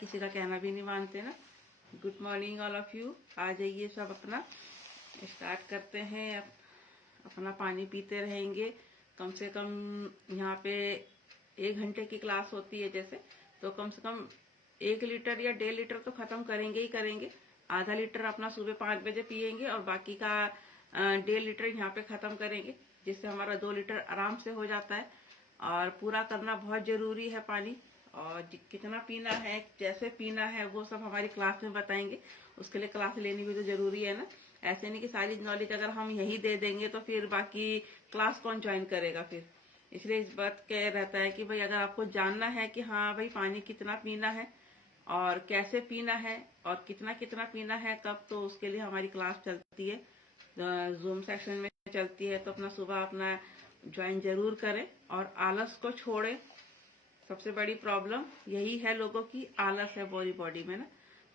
किसी का कहना भी नहीं मानते ना। Good morning all of you. आ जाइए सब, अपना स्टार्ट करते हैं। अपना पानी पीते रहेंगे। कम से कम यहाँ पे 1 घंटे की क्लास होती है जैसे, तो कम से कम 1 लीटर या 1.5 लीटर तो खत्म करेंगे ही करेंगे। आधा लीटर अपना सुबह 5 बजे पियेंगे और बाकी का 1.5 लीटर यहाँ पे खत्म करेंगे, जिससे हमारा 2 लीटर आराम से हो जाता है। और पूरा करना बहुत जरूरी है पानी। और कितना पीना है, कैसे पीना है, वो सब हमारी क्लास में बताएंगे। उसके लिए क्लास लेनी भी तो जरूरी है ना। ऐसे नहीं कि सारी नॉलेज अगर हम यही दे देंगे तो फिर बाकी क्लास कौन ज्वाइन करेगा फिर। इसलिए इस बात कह रहता है कि भाई अगर आपको जानना है कि हाँ भाई पानी कितना पीना है और कैसे पीना है और कितना कितना पीना है कब, तो उसके लिए हमारी क्लास चलती है, जूम सेक्शन में चलती है। तो अपना सुबह अपना ज्वाइन जरूर करें और आलस को छोड़ें। सबसे बड़ी प्रॉब्लम यही है लोगों की, आलस है पूरी बॉडी में ना।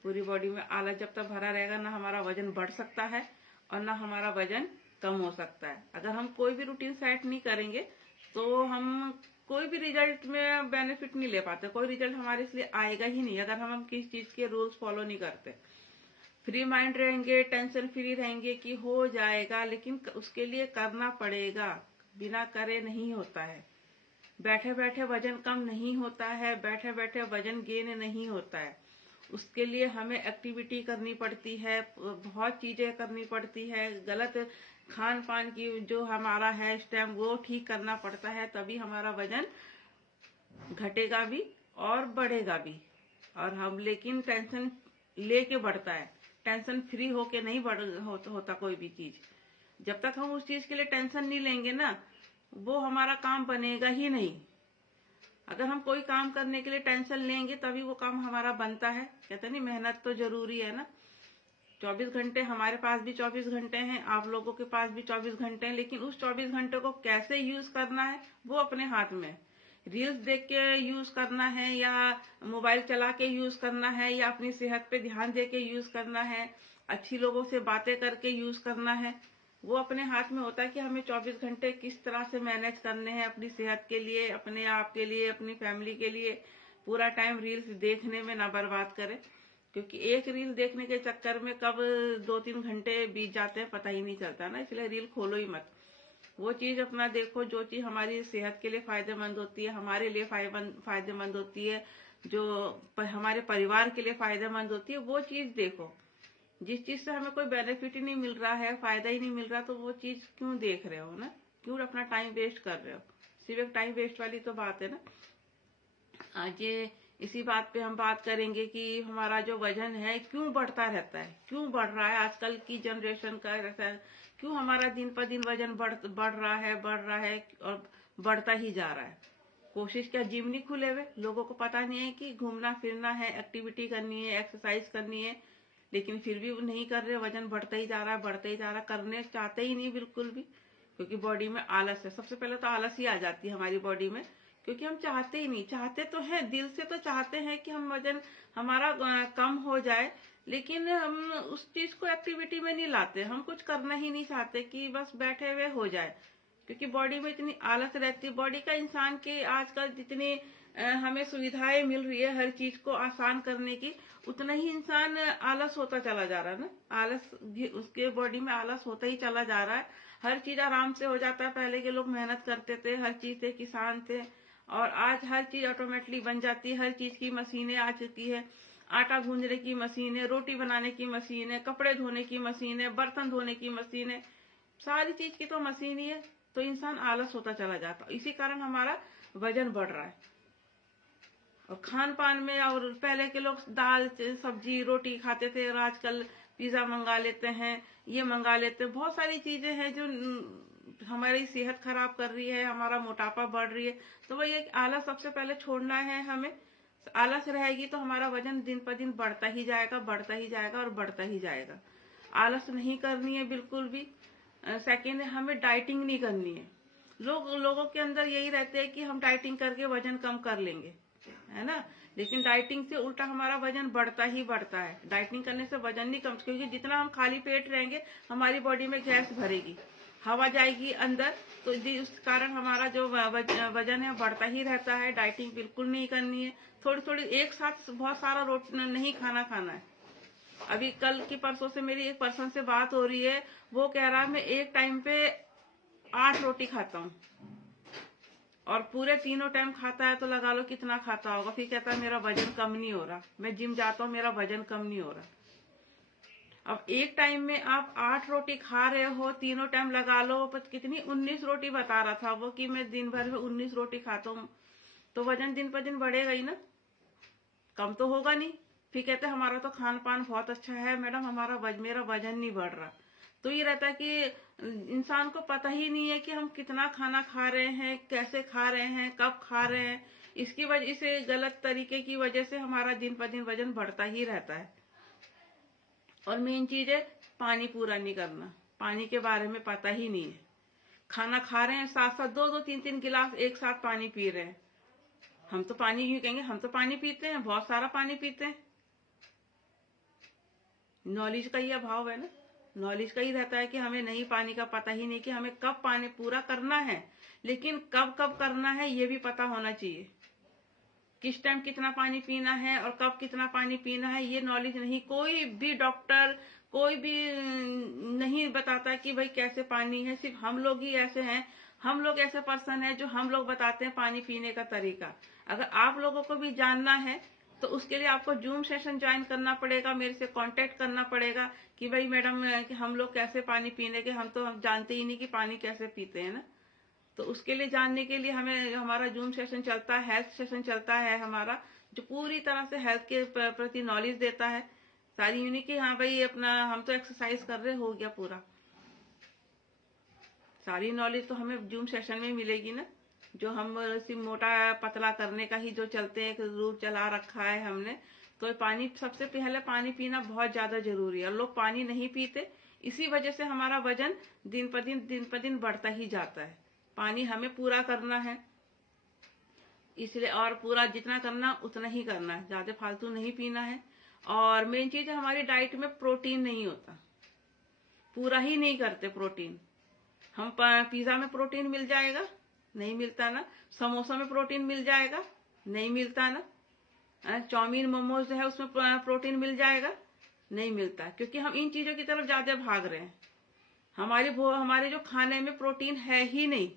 पूरी बॉडी में आलस जब तक भरा रहेगा ना हमारा वजन बढ़ सकता है और ना हमारा वजन कम हो सकता है। अगर हम कोई भी रूटीन सेट नहीं करेंगे तो हम कोई भी रिजल्ट में बेनिफिट नहीं ले पाते। कोई रिजल्ट हमारे इसलिए आएगा ही नहीं अगर हम किसी चीज के रूल्स फॉलो नहीं करते। फ्री माइंड रहेंगे, टेंशन फ्री रहेंगे कि हो जाएगा, लेकिन उसके लिए करना पड़ेगा। बिना करे नहीं होता है। बैठे बैठे वजन कम नहीं होता है, बैठे बैठे वजन गेन नहीं होता है। उसके लिए हमें एक्टिविटी करनी पड़ती है, बहुत चीजें करनी पड़ती है। गलत खान पान की जो हमारा है इस टाइम वो ठीक करना पड़ता है, तभी हमारा वजन घटेगा भी और बढ़ेगा भी। और हम लेकिन टेंशन लेके बढ़ता है, टेंशन फ्री होके नहीं होता कोई भी चीज। जब तक हम उस चीज के लिए टेंशन नहीं लेंगे ना, वो हमारा काम बनेगा ही नहीं। अगर हम कोई काम करने के लिए टेंशन लेंगे तभी वो काम हमारा बनता है। कहते नहीं मेहनत तो जरूरी है ना। 24 घंटे हमारे पास भी 24 घंटे हैं, आप लोगों के पास भी 24 घंटे हैं, लेकिन उस 24 घंटे को कैसे यूज करना है वो अपने हाथ में है। रील्स देख के यूज करना है या मोबाइल चला के यूज करना है या अपनी सेहत पे ध्यान दे के यूज करना है, अच्छी लोगों से बातें करके यूज करना है, वो अपने हाथ में होता है कि हमें 24 घंटे किस तरह से मैनेज करने हैं अपनी सेहत के लिए, अपने आप के लिए, अपनी फैमिली के लिए। पूरा टाइम रील्स देखने में ना बर्बाद करें, क्योंकि एक रील देखने के चक्कर में कब 2-3 घंटे बीत जाते हैं पता ही नहीं चलता ना। इसलिए रील खोलो ही मत। वो चीज अपना देखो जो चीज हमारी सेहत के लिए फायदेमंद होती है, हमारे लिए फायदेमंद होती है, जो हमारे परिवार के लिए फायदेमंद होती है, वो चीज देखो। जिस चीज से हमें कोई बेनिफिट ही नहीं मिल रहा है, फायदा ही नहीं मिल रहा, तो वो चीज क्यों देख रहे हो ना। क्यों अपना टाइम वेस्ट कर रहे हो। सिर्फ एक टाइम वेस्ट वाली तो बात है ना। आज ये इसी बात पे हम बात करेंगे कि हमारा जो वजन है क्यों बढ़ता रहता है, क्यों बढ़ रहा है आजकल की जनरेशन का रहता है। क्यों हमारा दिन पर दिन वजन बढ़ रहा है और बढ़ता ही जा रहा है। कोशिश क्या, जिम नहीं खुले हुए, लोगों को पता नहीं है कि घूमना फिरना है, एक्टिविटी करनी है, एक्सरसाइज करनी है, लेकिन फिर भी वो नहीं कर रहे। वजन बढ़ता ही जा रहा है, बढ़ता ही जा रहा है, करने चाहते ही नहीं बिल्कुल भी, क्योंकि बॉडी में आलस है। सबसे पहले तो आलस ही आ जाती है हमारी बॉडी में, क्योंकि हम चाहते ही नहीं। चाहते तो है, दिल से तो चाहते हैं कि हम वजन हमारा कम हो जाए, लेकिन हम उस चीज को एक्टिविटी में नहीं लाते। हम कुछ करना ही नहीं चाहते कि बस बैठे हुए हो जाए, क्योंकि बॉडी में इतनी आलस रहती है। बॉडी का इंसान के आजकल जितनी हमें सुविधाएं मिल रही है हर चीज को आसान करने की, उतना ही इंसान आलस होता चला जा रहा है ना। आलस भी उसके बॉडी में आलस होता ही चला जा रहा है। हर चीज आराम से हो जाता है। पहले के लोग मेहनत करते थे, हर चीज थे, किसान थे, और आज हर चीज ऑटोमेटिकली बन जाती है। हर चीज की मशीनें आ चुकी है। आटा गूंजने की मशीन है, रोटी बनाने की मशीन है, कपड़े धोने की मशीन है, बर्तन धोने की मशीन है, सारी चीज की तो मशीन ही है। तो इंसान आलस होता चला जाता, इसी कारण हमारा वजन बढ़ रहा है। और खान पान में, और पहले के लोग दाल सब्जी रोटी खाते थे, और आजकल पिज्जा मंगा लेते हैं, ये मंगा लेते हैं। बहुत सारी चीजें हैं जो हमारी सेहत खराब कर रही है, हमारा मोटापा बढ़ रही है। तो वही एक आलस सबसे पहले छोड़ना है हमें। आलस रहेगी तो हमारा वजन दिन पर दिन बढ़ता ही जाएगा, बढ़ता ही जाएगा और बढ़ता ही जाएगा। आलस नहीं करनी है बिल्कुल भी। सेकेंड, हमें डाइटिंग नहीं करनी है। लोगों के अंदर यही रहते हैं कि हम डाइटिंग करके वजन कम कर लेंगे, है ना। लेकिन डाइटिंग से उल्टा हमारा वजन बढ़ता ही बढ़ता है। डाइटिंग करने से वजन नहीं कम, क्योंकि जितना हम खाली पेट रहेंगे हमारी बॉडी में गैस भरेगी। हवा जाएगी अंदर, तो उस कारण हमारा जो वजन है बढ़ता ही रहता है। डाइटिंग बिल्कुल नहीं करनी है, थोड़ी थोड़ी एक साथ बहुत सारा रोटी नहीं खाना है। अभी कल की परसों से मेरी एक पर्सन से बात हो रही है, वो कह रहा है मैं एक टाइम पे 8 रोटी खाता हूँ, और पूरे तीनों टाइम खाता है, तो लगा लो कितना खाता होगा। फिर कहता है मेरा वजन कम नहीं हो रहा, मैं जिम जाता हूँ मेरा वजन कम नहीं हो रहा। अब एक टाइम में आप 8 रोटी खा रहे हो, तीनों टाइम लगा लो, पर कितनी 19 रोटी बता रहा था वो, कि मैं दिन भर में 19 रोटी खाता हूँ, तो वजन दिन पर दिन बढ़ेगा ही ना, कम तो होगा नहीं। फिर कहते हमारा तो खान पान बहुत अच्छा है मैडम, मेरा वजन नहीं बढ़ रहा। तो ये रहता है कि इंसान को पता ही नहीं है कि हम कितना खाना खा रहे हैं, कैसे खा रहे हैं, कब खा रहे हैं। इसकी वजह से, गलत तरीके की वजह से हमारा दिन पर दिन वजन बढ़ता ही रहता है। और मेन चीज है पानी पूरा नहीं करना, पानी के बारे में पता ही नहीं है। खाना खा रहे हैं, साथ साथ 2-2, 3-3 गिलास एक साथ पानी पी रहे हैं। हम तो पानी यूं कहेंगे, हम तो पानी पीते हैं, बहुत सारा पानी पीते हैं। नॉलेज का ही अभाव है ना, नॉलेज का ही रहता है कि हमें नहीं, पानी का पता ही नहीं कि हमें कब पानी पूरा करना है, लेकिन कब कब करना है ये भी पता होना चाहिए। किस टाइम कितना पानी पीना है और कब कितना पानी पीना है, ये नॉलेज नहीं। कोई भी डॉक्टर, कोई भी नहीं बताता कि भाई कैसे पानी है, सिर्फ हम लोग ही ऐसे हैं, हम लोग ऐसे पर्सन हैं जो हम लोग बताते हैं पानी पीने का तरीका। अगर आप लोगों को भी जानना है तो उसके लिए आपको जूम सेशन ज्वाइन करना पड़ेगा, मेरे से कांटेक्ट करना पड़ेगा कि भाई मैडम कि हम लोग कैसे पानी पीने के, हम तो जानते ही नहीं कि पानी कैसे पीते हैं ना। तो उसके लिए जानने के लिए हमें, हमारा जूम सेशन चलता है, हेल्थ सेशन चलता है हमारा, जो पूरी तरह से हेल्थ के प्रति नॉलेज देता है। सारी यूनिक की हाँ भाई अपना, हम तो एक्सरसाइज कर रहे, हो गया पूरा, सारी नॉलेज तो हमें जूम सेशन में मिलेगी ना। जो हम सिर्फ मोटा पतला करने का ही जो चलते हैं, रूल चला रखा है हमने, तो पानी, सबसे पहले पानी पीना बहुत ज्यादा जरूरी है। और लोग पानी नहीं पीते, इसी वजह से हमारा वजन दिन पर दिन बढ़ता ही जाता है। पानी हमें पूरा करना है, इसलिए, और पूरा जितना करना उतना ही करना है, ज्यादा फालतू नहीं पीना है। और मेन चीज है हमारी डाइट में प्रोटीन नहीं होता, पूरा ही नहीं करते प्रोटीन। हम पिज्जा में प्रोटीन मिल जाएगा, नहीं मिलता ना। समोसा में प्रोटीन मिल जाएगा, नहीं मिलता ना। चाउमीन मोमोज जो है उसमें प्रोटीन मिल जाएगा, नहीं मिलता, क्योंकि हम इन चीजों की तरफ ज्यादा भाग रहे हैं। हमारे जो खाने में प्रोटीन है ही नहीं,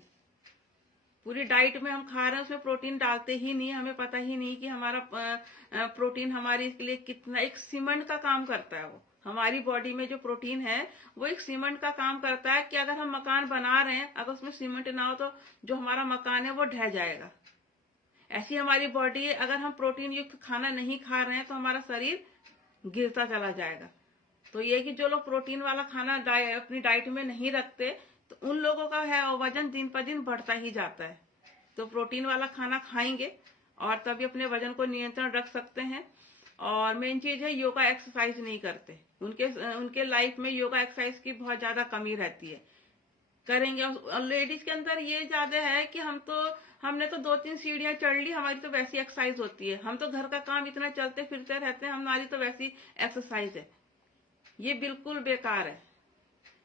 पूरी डाइट में हम खा रहे हैं उसमें प्रोटीन डालते ही नहीं, हमें पता ही नहीं कि हमारा प्रोटीन हमारे इसके लिए कितना, एक सीमेंट का काम करता है वो। हमारी बॉडी में जो प्रोटीन है वो एक सीमेंट का काम करता है, कि अगर हम मकान बना रहे हैं, अगर उसमें सीमेंट ना हो तो जो हमारा मकान है वो ढह जाएगा। ऐसी हमारी बॉडी है, अगर हम प्रोटीन युक्त खाना नहीं खा रहे हैं तो हमारा शरीर गिरता चला जाएगा। तो ये कि जो लोग प्रोटीन वाला खाना अपनी डाइट में नहीं रखते, तो उन लोगों का है वजन दिन पर दिन बढ़ता ही जाता है। तो प्रोटीन वाला खाना खाएंगे और तभी अपने वजन को नियंत्रण रख सकते हैं। और मेन चीज है योगा एक्सरसाइज नहीं करते, उनके लाइफ में योगा एक्सरसाइज की बहुत ज्यादा कमी रहती है। करेंगे, और लेडीज के अंदर ये ज्यादा है कि हमने तो 2-3 सीढ़ियां चढ़ ली, हमारी तो वैसी एक्सरसाइज होती है। हम तो घर का काम इतना चलते फिरते रहते हैं, हमारी तो वैसी एक्सरसाइज है। ये बिल्कुल बेकार है,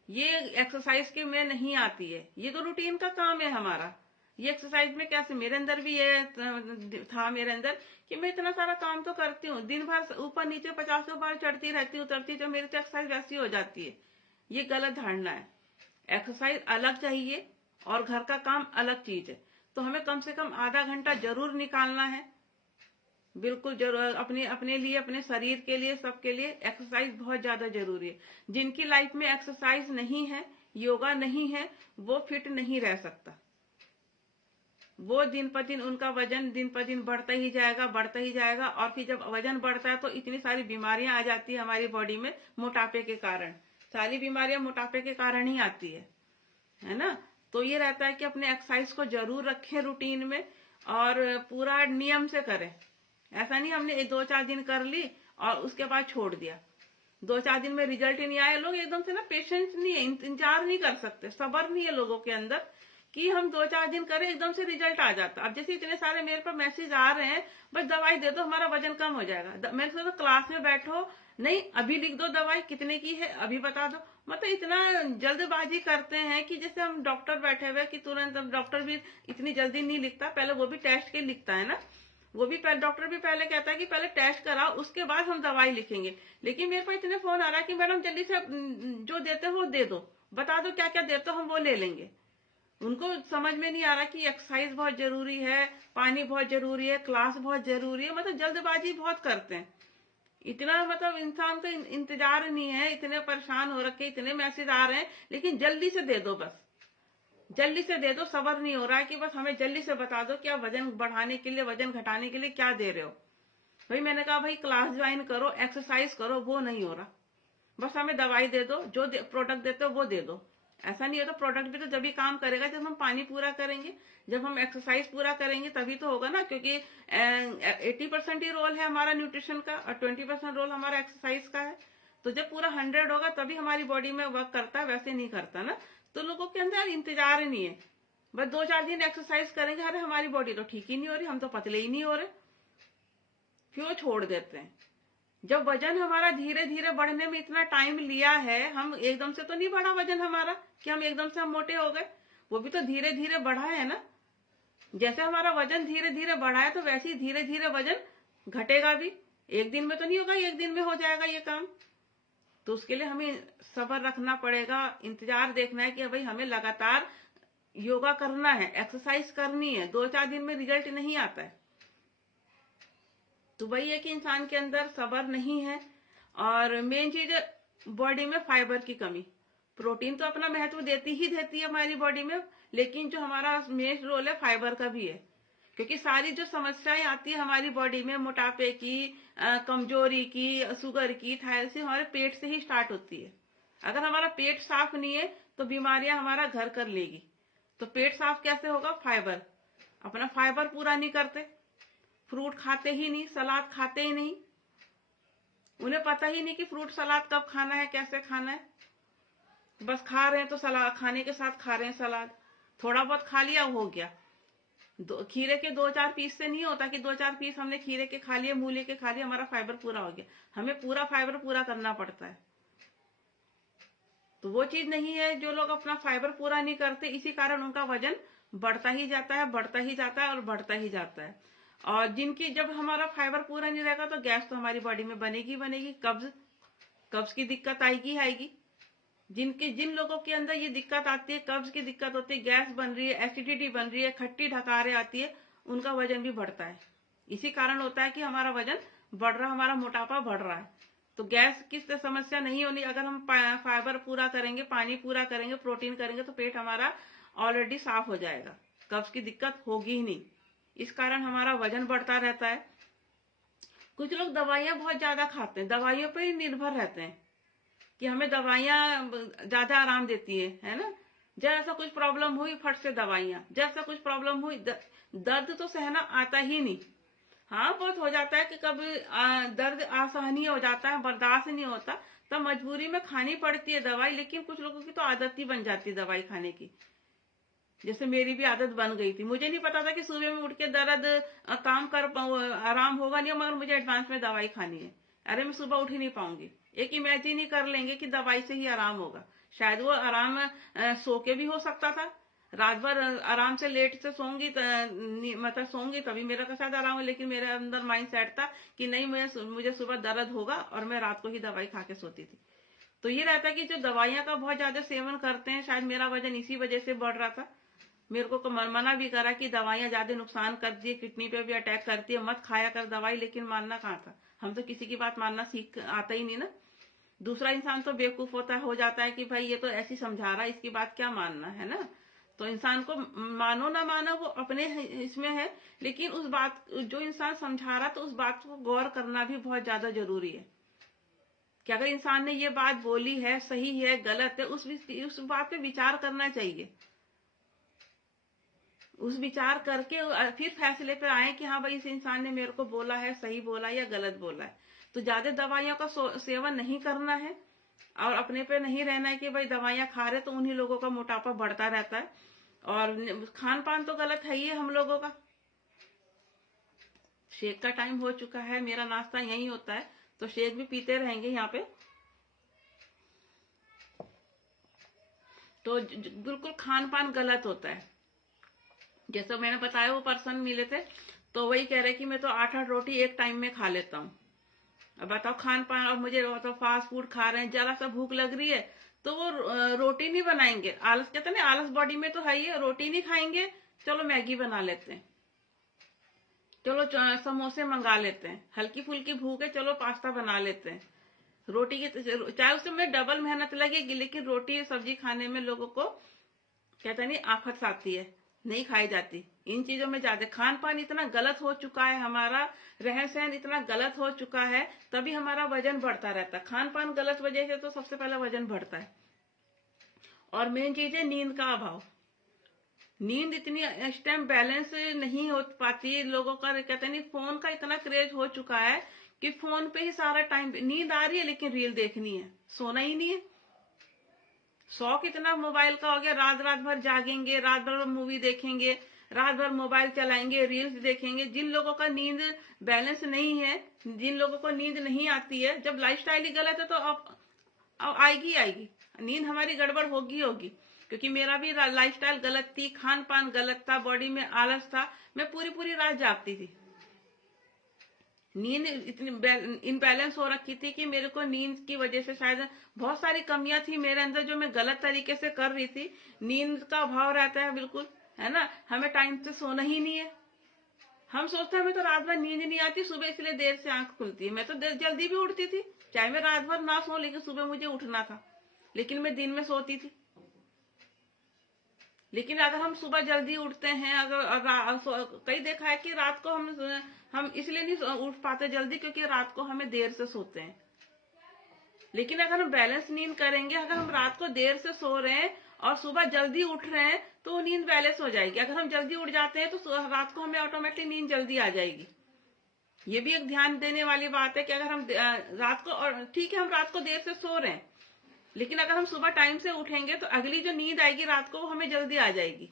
ये एक्सरसाइज के में नहीं आती है। ये तो रूटीन का काम है हमारा, ये एक्सरसाइज में कैसे, मेरे अंदर भी ये था मेरे अंदर कि मैं इतना सारा काम तो करती हूँ, दिन भर ऊपर नीचे 50 बार चढ़ती रहती हूँ, उतरती, तो मेरी तो एक्सरसाइज वैसी हो जाती है। ये गलत धारणा है। एक्सरसाइज अलग चाहिए और घर का काम अलग चीज है। तो हमें कम से कम आधा घंटा जरूर निकालना है, बिल्कुल जरूर, अपने अपने लिए, अपने शरीर के लिए, सबके लिए एक्सरसाइज बहुत ज्यादा जरूरी है। जिनकी लाइफ में एक्सरसाइज नहीं है, योगा नहीं है, वो फिट नहीं रह सकता। वो दिन पर दिन उनका वजन दिन पर दिन बढ़ता ही जाएगा, बढ़ता ही जाएगा। और फिर जब वजन बढ़ता है तो इतनी सारी बीमारियां आ जाती है हमारी बॉडी में, मोटापे के कारण। सारी बीमारियां मोटापे के कारण ही आती है ना। तो ये रहता है कि अपने एक्सरसाइज को जरूर रखें रूटीन में, और पूरा नियम से करें। ऐसा नहीं हमने 2-4 दिन कर ली और उसके बाद छोड़ दिया, 2-4 दिन में रिजल्ट ही नहीं आया। लोग एकदम से ना, पेशेंस नहीं है, इंतजार नहीं कर सकते, सब्र नहीं है लोगों के अंदर कि हम 2-4 दिन करें एकदम से रिजल्ट आ जाता। अब जैसे इतने सारे मेरे पर मैसेज आ रहे हैं, बस दवाई दे दो हमारा वजन कम हो जाएगा। मेरे से तो क्लास में बैठो, नहीं अभी लिख दो दवाई, कितने की है अभी बता दो। मतलब इतना जल्दबाजी करते हैं कि जैसे हम डॉक्टर बैठे हुए कि तुरंत। डॉक्टर भी इतनी जल्दी नहीं लिखता, पहले वो भी टेस्ट के लिखता है ना। वो भी डॉक्टर भी पहले कहता है कि पहले टेस्ट कराओ उसके बाद हम दवाई लिखेंगे। लेकिन मेरे पास इतने फोन आ रहा है कि मैडम जल्दी से जो देते हो वो दे दो, बता दो क्या क्या देते हो, हम वो ले लेंगे। उनको समझ में नहीं आ रहा कि एक्सरसाइज बहुत जरूरी है, पानी बहुत जरूरी है, क्लास बहुत जरूरी है। मतलब जल्दबाजी बहुत करते हैं। इतना मतलब इंसान को इंतजार नहीं है, इतने परेशान हो रखे, इतने मैसेज आ रहे हैं, लेकिन जल्दी से दे दो, बस जल्दी से दे दो। सब्र नहीं हो रहा है कि बस हमें जल्दी से बता दो क्या वजन बढ़ाने के लिए, वजन घटाने के लिए क्या दे रहे हो। भाई मैंने कहा भाई क्लास ज्वाइन करो, एक्सरसाइज करो, वो नहीं हो रहा। बस हमें दवाई दे दो, जो प्रोडक्ट देते हो वो दे दो। ऐसा नहीं होता, प्रोडक्ट भी तो जब भी काम करेगा जब हम पानी पूरा करेंगे, जब हम एक्सरसाइज पूरा करेंगे तभी तो होगा ना। क्योंकि 80% ही रोल है हमारा न्यूट्रिशन का और 20% रोल हमारा एक्सरसाइज का है। तो जब पूरा 100 होगा तभी हमारी बॉडी में वर्क करता है, वैसे नहीं करता ना। तो लोगों के अंदर इंतजार नहीं है। बस 2-4 दिन एक्सरसाइज करेंगे, अरे हमारी बॉडी तो ठीक ही नहीं हो रही, हम तो पतले ही नहीं हो रहे, फिर वो छोड़ देते हैं। जब वजन हमारा धीरे धीरे बढ़ने में इतना टाइम लिया है, हम एकदम से तो नहीं बढ़ा वजन हमारा कि हम एकदम से हम मोटे हो गए। वो भी तो धीरे धीरे बढ़ा है ना। जैसे हमारा वजन धीरे धीरे बढ़ा है तो वैसे ही धीरे धीरे वजन घटेगा भी। एक दिन में तो नहीं होगा, एक दिन में हो जाएगा ये काम। तो उसके लिए हमें सब्र रखना पड़ेगा, इंतजार देखना है कि भाई हमें लगातार योगा करना है, एक्सरसाइज करनी है। 2-4 दिन में रिजल्ट नहीं आता है। तो वही है कि इंसान के अंदर सब्र नहीं है। और मेन चीज है बॉडी में फाइबर की कमी। प्रोटीन तो अपना महत्व देती ही देती है हमारी बॉडी में, लेकिन जो हमारा मेन रोल है फाइबर का भी है। क्योंकि सारी जो समस्याएं आती है हमारी बॉडी में, मोटापे की, कमजोरी की, शुगर की, थायराइड से, हमारे पेट से ही स्टार्ट होती है। अगर हमारा पेट साफ नहीं है तो बीमारियां हमारा घर कर लेगी। तो पेट साफ कैसे होगा? फाइबर। अपना फाइबर पूरा नहीं करते, फ्रूट खाते ही नहीं, सलाद खाते ही नहीं। उन्हें पता ही नहीं कि फ्रूट सलाद कब खाना है, कैसे खाना है। बस खा रहे हैं तो सलाद खाने के साथ खा रहे हैं सलाद, थोड़ा बहुत खा लिया हो गया। खीरे के 2-4 पीस से नहीं होता कि 2-4 पीस हमने खीरे के खा लिए, मूली के खा लिए, हमारा फाइबर पूरा हो गया। हमें पूरा फाइबर पूरा करना पड़ता है। तो वो चीज नहीं है। जो लोग अपना फाइबर पूरा नहीं करते, इसी कारण उनका वजन बढ़ता ही जाता है, बढ़ता ही जाता है और बढ़ता ही जाता है। और जिनकी जब हमारा फाइबर पूरा नहीं रहेगा तो गैस तो हमारी बॉडी में बनेगी बनेगी, कब्ज कब्ज की दिक्कत आएगी आएगी। जिन लोगों के अंदर ये दिक्कत आती है, कब्ज की दिक्कत होती है, गैस बन रही है, एसिडिटी बन रही है, खट्टी ढकारे आती है, उनका वजन भी बढ़ता है। इसी कारण होता है कि हमारा वजन बढ़ रहा, हमारा मोटापा बढ़ रहा है। तो गैस की समस्या नहीं होनी अगर हम फाइबर पूरा करेंगे, पानी पूरा करेंगे, प्रोटीन करेंगे, तो पेट हमारा ऑलरेडी साफ हो जाएगा, कब्ज की दिक्कत होगी ही नहीं। इस कारण हमारा वजन बढ़ता रहता है। कुछ लोग दवाइयां बहुत ज्यादा खाते हैं, दवाइयों पर ही निर्भर रहते हैं कि हमें दवाइयां ज्यादा आराम देती है ना। जैसा कुछ प्रॉब्लम हुई फट से दवाइयां, जैसा कुछ प्रॉब्लम हुई दर्द तो सहना आता ही नहीं। हाँ बहुत हो जाता है कि कभी दर्द असहनीय हो जाता है, बर्दाश्त नहीं होता, तब मजबूरी में खानी पड़ती है दवाई। लेकिन कुछ लोगों की तो आदत ही बन जाती है दवाई खाने की। जैसे मेरी भी आदत बन गई थी, मुझे नहीं पता था कि सुबह में उठ के दर्द काम कर आराम होगा नहीं, मगर मुझे एडवांस में दवाई खानी है। अरे मैं सुबह उठ ही नहीं पाऊंगी। एक इमेजिन ही कर लेंगे कि दवाई से ही आराम होगा। शायद वो आराम सो के भी हो सकता था। रात भर आराम से लेट से सोंगी मतलब सोंगी तभी मेरा का शायद आराम हो। लेकिन मेरे अंदर माइंड सेट था कि नहीं, मुझे सुबह दर्द होगा, और मैं रात को ही दवाई खा के सोती थी। तो ये रहता है कि जो दवाइयां का बहुत ज्यादा सेवन करते हैं, शायद मेरा वजन इसी वजह से बढ़ रहा था। मेरे को मना भी करा कि दवाइयां ज्यादा नुकसान करती है, किडनी पे भी अटैक करती है, मत खाया कर दवाई। लेकिन मानना कहाँ था, हम तो किसी की बात मानना सीख आता ही नहीं ना। दूसरा इंसान तो बेवकूफ हो जाता है कि भाई ये तो ऐसी समझा रहा है, इसकी बात क्या मानना है ना। तो इंसान को मानो ना मानो वो अपने इसमें है। लेकिन उस बात, जो इंसान समझा रहा तो उस बात को गौर करना भी बहुत ज्यादा जरूरी है कि अगर इंसान ने ये बात बोली है, सही है गलत है, उस बात पे विचार करना चाहिए। उस विचार करके फिर फैसले पे आए कि हाँ भाई इस इंसान ने मेरे को बोला है, सही बोला या गलत बोला है। तो ज्यादा दवाइयों का सेवन नहीं करना है और अपने पे नहीं रहना है कि भाई दवाइयां खा रहे तो उन्हीं लोगों का मोटापा बढ़ता रहता है। और खान पान तो गलत है ही है हम लोगों का। शेक का टाइम हो चुका है, मेरा नाश्ता यही होता है, तो शेक भी पीते रहेंगे यहाँ पे। तो बिल्कुल खान पान गलत होता है। जैसे मैंने बताया, वो पर्सन मिले थे तो वही कह रहे कि मैं तो 8-8 रोटी एक टाइम में खा लेता हूँ। अब बताओ खान पान, और मुझे तो फास्ट फूड खा रहे हैं, जरा सा भूख लग रही है तो वो रोटी नहीं बनाएंगे। आलस, कहते हैं ना, आलस बॉडी में तो है ही है, रोटी नहीं खाएंगे, चलो मैगी बना लेते हैं, चलो समोसे मंगा लेते हैं, हल्की फुल्की भूख है, चलो पास्ता बना लेते हैं। रोटी की चाहे उसमें डबल मेहनत लगेगी, लेकिन रोटी सब्जी खाने में लोगों को, कहते नहीं, आफत आती है, नहीं खाई जाती। इन चीजों में ज्यादा खान पान इतना गलत हो चुका है, हमारा रहन सहन इतना गलत हो चुका है, तभी हमारा वजन बढ़ता रहता है। खान पान गलत वजह से तो सबसे पहले वजन बढ़ता है। और मेन चीज है नींद का अभाव। नींद इतनी इस टाइम बैलेंस नहीं हो पाती लोगों का। कहते नहीं, फोन का इतना क्रेज हो चुका है कि फोन पे ही सारा टाइम, नींद आ रही है लेकिन रील देखनी है, सोना ही नहीं है। शौक इतना मोबाइल का हो गया, रात रात भर जागेंगे, रात भर मूवी देखेंगे, रात भर मोबाइल चलाएंगे, रील्स देखेंगे। जिन लोगों का नींद बैलेंस नहीं है, जिन लोगों को नींद नहीं आती है, जब लाइफस्टाइल ही गलत है तो अब आएगी आएगी नींद, हमारी गड़बड़ होगी होगी। क्योंकि मेरा भी लाइफस्टाइल गलत थी, खान पान गलत था, बॉडी में आलस था, मैं पूरी पूरी रात जागती थी। नींद इतनी इनबैलेंस हो रखी थी कि मेरे को नींद की वजह से शायद बहुत सारी कमियां थी मेरे अंदर, जो मैं गलत तरीके से कर रही थी। नींद का अभाव रहता है बिल्कुल, है ना। हमें टाइम से सोना ही नहीं है। हम सोचते हैं हमें तो रात भर नींद नहीं आती, सुबह इसलिए देर से आंख खुलती है। मैं तो जल्दी भी उठती थी, चाहे मैं रात भर ना सो, लेकिन सुबह मुझे उठना था, लेकिन मैं दिन में सोती थी। लेकिन अगर हम सुबह जल्दी उठते हैं, अगर कई देखा है कि रात को हम इसलिए नहीं उठ पाते जल्दी, क्योंकि रात को हमें देर से सोते हैं। लेकिन अगर हम बैलेंस नींद करेंगे, अगर हम रात को देर से सो रहे हैं और सुबह जल्दी उठ रहे हैं, तो वो नींद बैलेंस हो जाएगी। अगर हम जल्दी उठ जाते हैं तो रात को हमें ऑटोमेटिक नींद जल्दी आ जाएगी। ये भी एक ध्यान देने वाली बात है कि अगर हम रात को, और ठीक है हम रात को देर से सो रहे हैं, लेकिन अगर हम सुबह टाइम से उठेंगे तो अगली जो नींद आएगी रात को, वो हमें जल्दी आ जाएगी।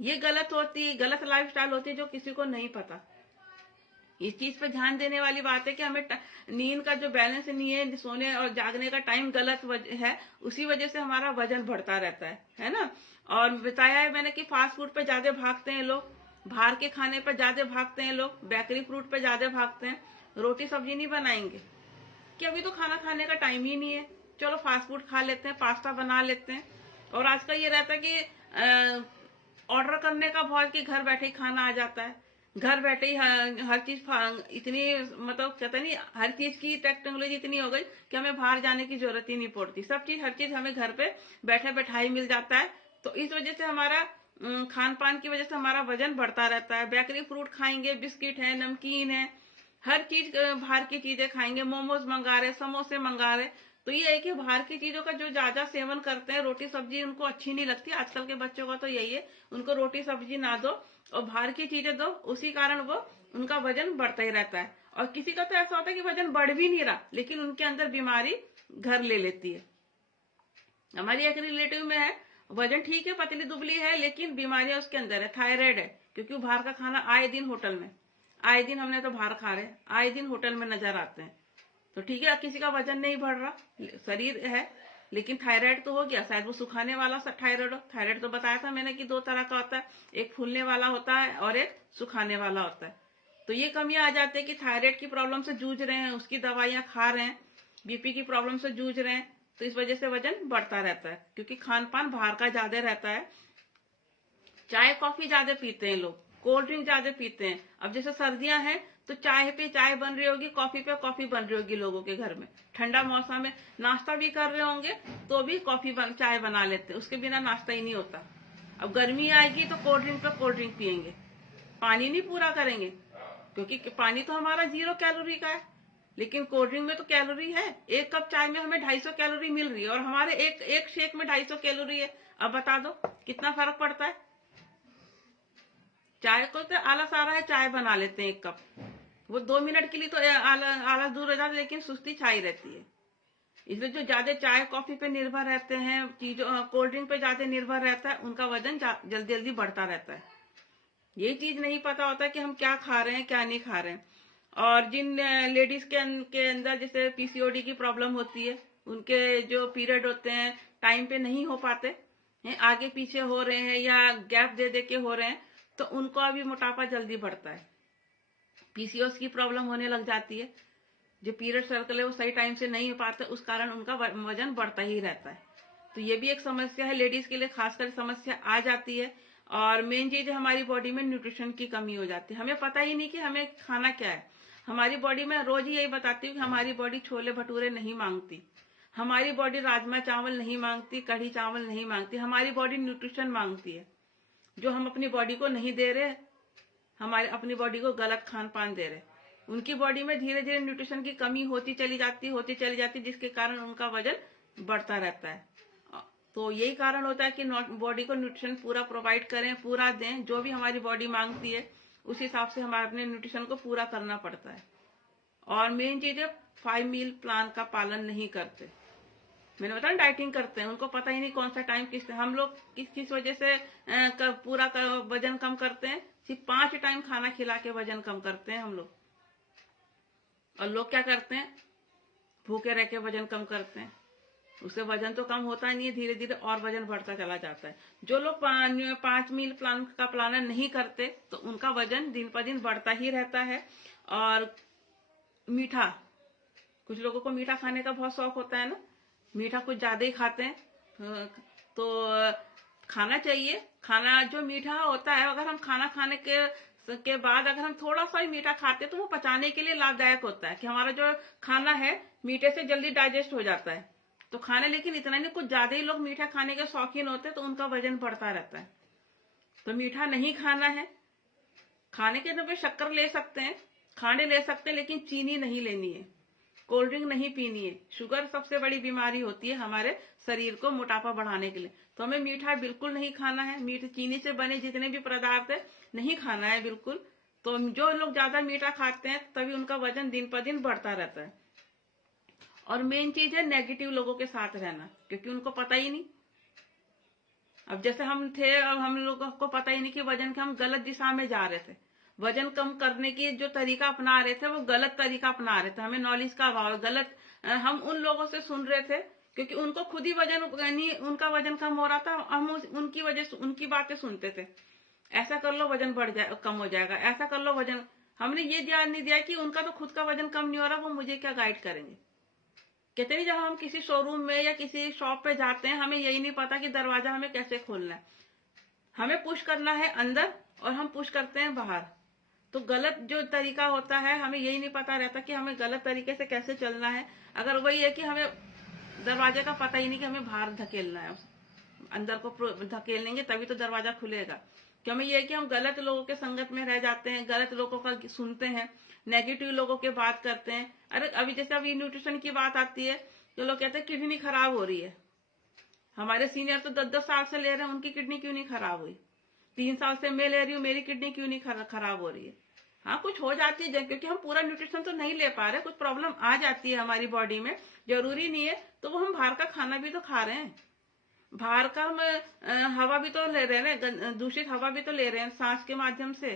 ये गलत होती है, गलत लाइफस्टाइल होती है, जो किसी को नहीं पता। इस चीज पे ध्यान देने वाली बात है कि हमें नींद का जो बैलेंस नहीं है, सोने और जागने का टाइम गलत है, उसी वजह से हमारा वजन बढ़ता रहता है ना। और बताया है मैंने कि फास्ट फूड पे ज्यादा भागते हैं लोग, बाहर के खाने पर ज्यादा भागते हैं लोग, बेकरी फ्रूट पे ज्यादा भागते हैं। रोटी सब्जी नहीं बनाएंगे कि अभी तो खाना खाने का टाइम ही नहीं है, चलो फास्ट फूड खा लेते हैं, पास्ता बना लेते हैं। और आज का ये रहता है कि ऑर्डर करने का बहुत, कि घर बैठे ही खाना आ जाता है, घर बैठे ही हर चीज इतनी, मतलब कहते नहीं, हर चीज की टेक्नोलॉजी इतनी हो गई कि हमें बाहर जाने की जरूरत ही नहीं पड़ती। सब चीज, हर चीज हमें घर पे बैठे बैठाई मिल जाता है। तो इस वजह से हमारा खान पान की वजह से हमारा वजन बढ़ता रहता है। बेकरी फ्रूट खाएंगे, बिस्किट है, नमकीन है, हर चीज बाहर की चीजें खाएंगे, मोमोज मंगा रहे, समोसे मंगा रहे। तो ये है कि बाहर की चीजों का जो ज्यादा सेवन करते हैं, रोटी सब्जी उनको अच्छी नहीं लगती। आजकल के बच्चों का तो यही है, उनको रोटी सब्जी ना दो और बाहर की चीजें दो, उसी कारण वो, उनका वजन बढ़ता ही रहता है। और किसी का तो ऐसा होता है कि वजन बढ़ भी नहीं रहा, लेकिन उनके अंदर बीमारी घर ले लेती है। हमारी एक रिलेटिव में है, वजन ठीक है, पतली दुबली है, लेकिन बीमारियां उसके अंदर है, थायराइड है। क्योंकि वो बाहर का खाना आए दिन होटल में, आए दिन हमने तो बाहर खा रहे, आए दिन होटल में नजर आते हैं। तो ठीक है, किसी का वजन नहीं बढ़ रहा, शरीर है, लेकिन थायराइड तो हो गया। शायद वो सुखाने वाला थायराइड हो। थायराइड तो बताया था मैंने कि 2 तरह का होता है, एक फूलने वाला होता है और एक सुखाने वाला होता है। तो ये कमियां आ जाती है कि थायराइड की प्रॉब्लम से जूझ रहे हैं, उसकी दवाइयां खा रहे हैं, बीपी की प्रॉब्लम से जूझ रहे हैं, तो इस वजह से वजन बढ़ता रहता है। क्योंकि खान पान बाहर का ज्यादा रहता है। चाय कॉफी ज्यादा पीते हैं लोग, कोल्ड ड्रिंक ज्यादा पीते हैं। अब जैसे सर्दियां हैं तो चाय पे चाय बन रही होगी, कॉफी पे कॉफी बन रही होगी लोगों के घर में। ठंडा मौसम में नाश्ता भी कर रहे होंगे तो भी चाय बना लेते हैं, उसके बिना नाश्ता ही नहीं होता। अब गर्मी आएगी तो कोल्ड ड्रिंक पे कोल्ड ड्रिंक पियेंगे, पानी नहीं पूरा करेंगे, क्योंकि पानी तो हमारा 0 कैलोरी का है, लेकिन कोल्ड ड्रिंक में तो कैलोरी है। एक कप चाय में हमें 250 कैलोरी मिल रही है, और हमारे एक एक शेक में 250 कैलोरी है। अब बता दो कितना फर्क पड़ता है। चाय को तो आलस आ रहा है, चाय बना लेते हैं 1 कप, वो 2 मिनट के लिए तो आलस दूर हो जाता है, लेकिन सुस्ती छाई रहती है। इसलिए जो ज्यादा चाय कॉफी पे निर्भर रहते हैं, चीजों कोल्ड ड्रिंक पे ज्यादा निर्भर रहता है, उनका वजन जल्दी जल्दी बढ़ता रहता है। ये चीज नहीं पता होता कि हम क्या खा रहे हैं क्या नहीं खा रहे हैं। और जिन लेडीज के अंदर जैसे पीसीओडी की प्रॉब्लम होती है, उनके जो पीरियड होते हैं टाइम पे नहीं हो पाते हैं, आगे पीछे हो रहे हैं या गैप दे दे के हो रहे हैं, तो उनको अभी मोटापा जल्दी बढ़ता है, पीसीओएस की प्रॉब्लम होने लग जाती है। जो पीरियड सर्कल है वो सही टाइम से नहीं हो पाते, उस कारण उनका वजन बढ़ता ही रहता है। तो ये भी एक समस्या है, लेडीज के लिए खासकर समस्या आ जाती है। और मेन चीज है हमारी बॉडी में न्यूट्रिशन की कमी हो जाती है, हमें पता ही नहीं कि हमें खाना क्या है। हमारी बॉडी में रोज ही यही बताती हूँ कि हमारी बॉडी छोले भटूरे नहीं मांगती, हमारी बॉडी राजमा चावल नहीं मांगती, कढ़ी चावल नहीं मांगती, हमारी बॉडी न्यूट्रिशन मांगती है। जो हम अपनी बॉडी को नहीं दे रहे, हमारे अपनी बॉडी को गलत खान पान दे रहे, उनकी बॉडी में धीरे धीरे न्यूट्रिशन की कमी होती चली जाती, जिसके कारण उनका वजन बढ़ता रहता है। तो यही कारण होता है कि बॉडी को न्यूट्रिशन पूरा प्रोवाइड करें, पूरा दें, जो भी हमारी बॉडी मांगती है उस हिसाब से हमारे अपने न्यूट्रिशन को पूरा करना पड़ता है। और मेन चीज है 5 मील प्लान का पालन नहीं करते। मैंने बताया डाइटिंग करते हैं, उनको पता ही नहीं कौन सा टाइम हम लोग किस वजह से पूरा वजन कम करते हैं। सिर्फ 5 टाइम खाना खिला के वजन कम करते हैं हम लोग। और लोग क्या करते हैं, भूखे रह के वजन कम करते हैं, उससे वजन तो कम होता नहीं है, धीरे धीरे और वजन बढ़ता चला जाता है। जो लोग 5 मील प्लान का प्लान नहीं करते तो उनका वजन दिन पर दिन बढ़ता ही रहता है। और मीठा, कुछ लोगों को मीठा खाने का बहुत शौक होता है ना, मीठा कुछ ज्यादा ही खाते हैं। तो खाना चाहिए, खाना जो मीठा होता है, अगर हम खाना खाने के बाद अगर हम थोड़ा सा ही मीठा खाते हैं तो वो पचाने के लिए लाभदायक होता है, कि हमारा जो खाना है मीठे से जल्दी डाइजेस्ट हो जाता है। तो खाना लेकिन इतना नहीं, कुछ ज्यादा ही लोग मीठा खाने के शौकीन होते हैं तो उनका वजन बढ़ता रहता है। तो मीठा नहीं खाना है, खाने के पे शक्कर ले सकते हैं, खाने ले सकते हैं, लेकिन चीनी नहीं लेनी है, कोल्ड ड्रिंक नहीं पीनी है। शुगर सबसे बड़ी बीमारी होती है हमारे शरीर को मोटापा बढ़ाने के लिए। तो हमें मीठा बिल्कुल नहीं खाना है, मीठे चीनी से बने जितने भी पदार्थ है नहीं खाना है बिल्कुल। तो जो लोग ज्यादा मीठा खाते हैं तभी उनका वजन दिन पर दिन बढ़ता रहता है। और मेन चीज है नेगेटिव लोगों के साथ रहना, क्योंकि उनको पता ही नहीं। अब जैसे हम थे, अब हम लोगों को पता ही नहीं कि वजन के हम गलत दिशा में जा रहे थे, वजन कम करने की जो तरीका अपना रहे थे वो गलत तरीका अपना रहे थे, हमें नॉलेज का अभाव, गलत हम उन लोगों से सुन रहे थे क्योंकि उनको खुद ही वजन नहीं, उनका वजन कम हो रहा था, हम उनकी वजह से उनकी बातें सुनते थे। ऐसा कर लो वजन बढ़ जाए, कम हो जाएगा, ऐसा कर लो वजन। हमने ये ध्यान नहीं दिया कि उनका तो खुद का वजन कम नहीं हो रहा, वो मुझे क्या गाइड करेंगे। कहते नहीं, जब हम किसी शोरूम में या किसी शॉप पे जाते हैं, हमें यही नहीं पता कि दरवाजा हमें कैसे खोलना है, हमें पुश करना है अंदर और हम पुश करते हैं बाहर। तो गलत जो तरीका होता है, हमें यही नहीं पता रहता कि हमें गलत तरीके से कैसे चलना है। अगर वही है कि हमें दरवाजे का पता ही नहीं कि हमें बाहर धकेलना है, अंदर को धकेलेंगे तभी तो दरवाजा खुलेगा। कि हमें यह है कि हम गलत लोगों के संगत में रह जाते हैं, गलत लोगों का सुनते हैं, नेगेटिव लोगों के बात करते हैं। अरे अभी जैसे अभी न्यूट्रिशन की बात आती है तो लोग कहते हैं किडनी खराब हो रही है। हमारे सीनियर तो 10-10 साल से ले रहे हैं, उनकी किडनी क्यों नहीं खराब हुई? 3 साल से मैं ले रही हूँ, मेरी किडनी क्यों नहीं खराब हो रही है? हाँ, कुछ हो जाती है क्योंकि हम पूरा न्यूट्रिशन तो नहीं ले पा रहे, कुछ प्रॉब्लम आ जाती है हमारी बॉडी में, जरूरी नहीं है। तो वो हम बाहर का खाना भी तो खा रहे हैं, बाहर का हम हवा भी तो ले रहे हैं, दूषित हवा भी तो ले रहे हैं सांस के माध्यम से।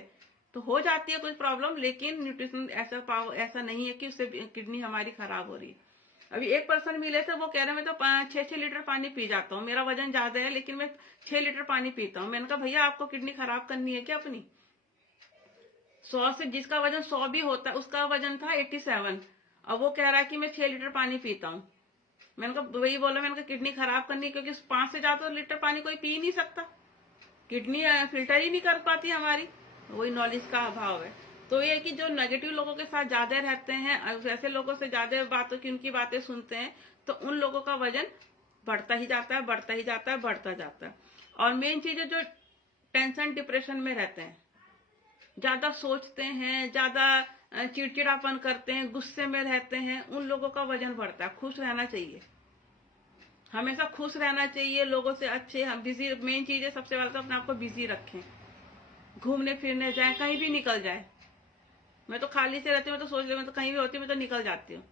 तो हो जाती है कुछ प्रॉब्लम, लेकिन न्यूट्रिशन ऐसा नहीं है कि उससे किडनी हमारी खराब हो रही है। अभी एक पर्सन मिले थे, वो कह रहे मैं तो 6-6 लीटर पानी पी जाता हूँ, मेरा वजन ज्यादा है लेकिन मैं 6 लीटर पानी पीता हूँ। मैंने कहा भैया आपको किडनी खराब करनी है क्या अपनी? 100 से जिसका वजन 100 भी होता है, उसका वजन था 87, अब वो कह रहा है कि मैं 6 लीटर पानी पीता हूँ। मैंने कहा वही बोला, मैंने कहा किडनी खराब करनी, क्योंकि 5 से ज्यादा लीटर पानी कोई पी नहीं सकता, किडनी फिल्टर ही नहीं कर पाती हमारी, वही नॉलेज का अभाव है। तो ये कि जो नेगेटिव लोगों के साथ ज्यादा रहते हैं, ऐसे लोगों से ज्यादा बातों की उनकी बातें सुनते हैं, तो उन लोगों का वजन बढ़ता ही जाता है, बढ़ता ही जाता है, बढ़ता जाता है। और मेन चीज है जो टेंशन डिप्रेशन में रहते हैं, ज्यादा सोचते हैं, ज्यादा चिड़चिड़ापन करते हैं, गुस्से में रहते हैं, उन लोगों का वजन बढ़ता है। खुश रहना चाहिए, हमेशा खुश रहना चाहिए, लोगों से अच्छे, हम बिजी, मेन चीज है सबसे पहले तो अपने आप को बिजी रखें, घूमने फिरने जाए, कहीं भी निकल जाए। मैं तो खाली से रहती हूँ, मैं तो सोच रही हूँ, मैं तो कहीं भी होती हूँ मैं तो निकल जाती हूँ।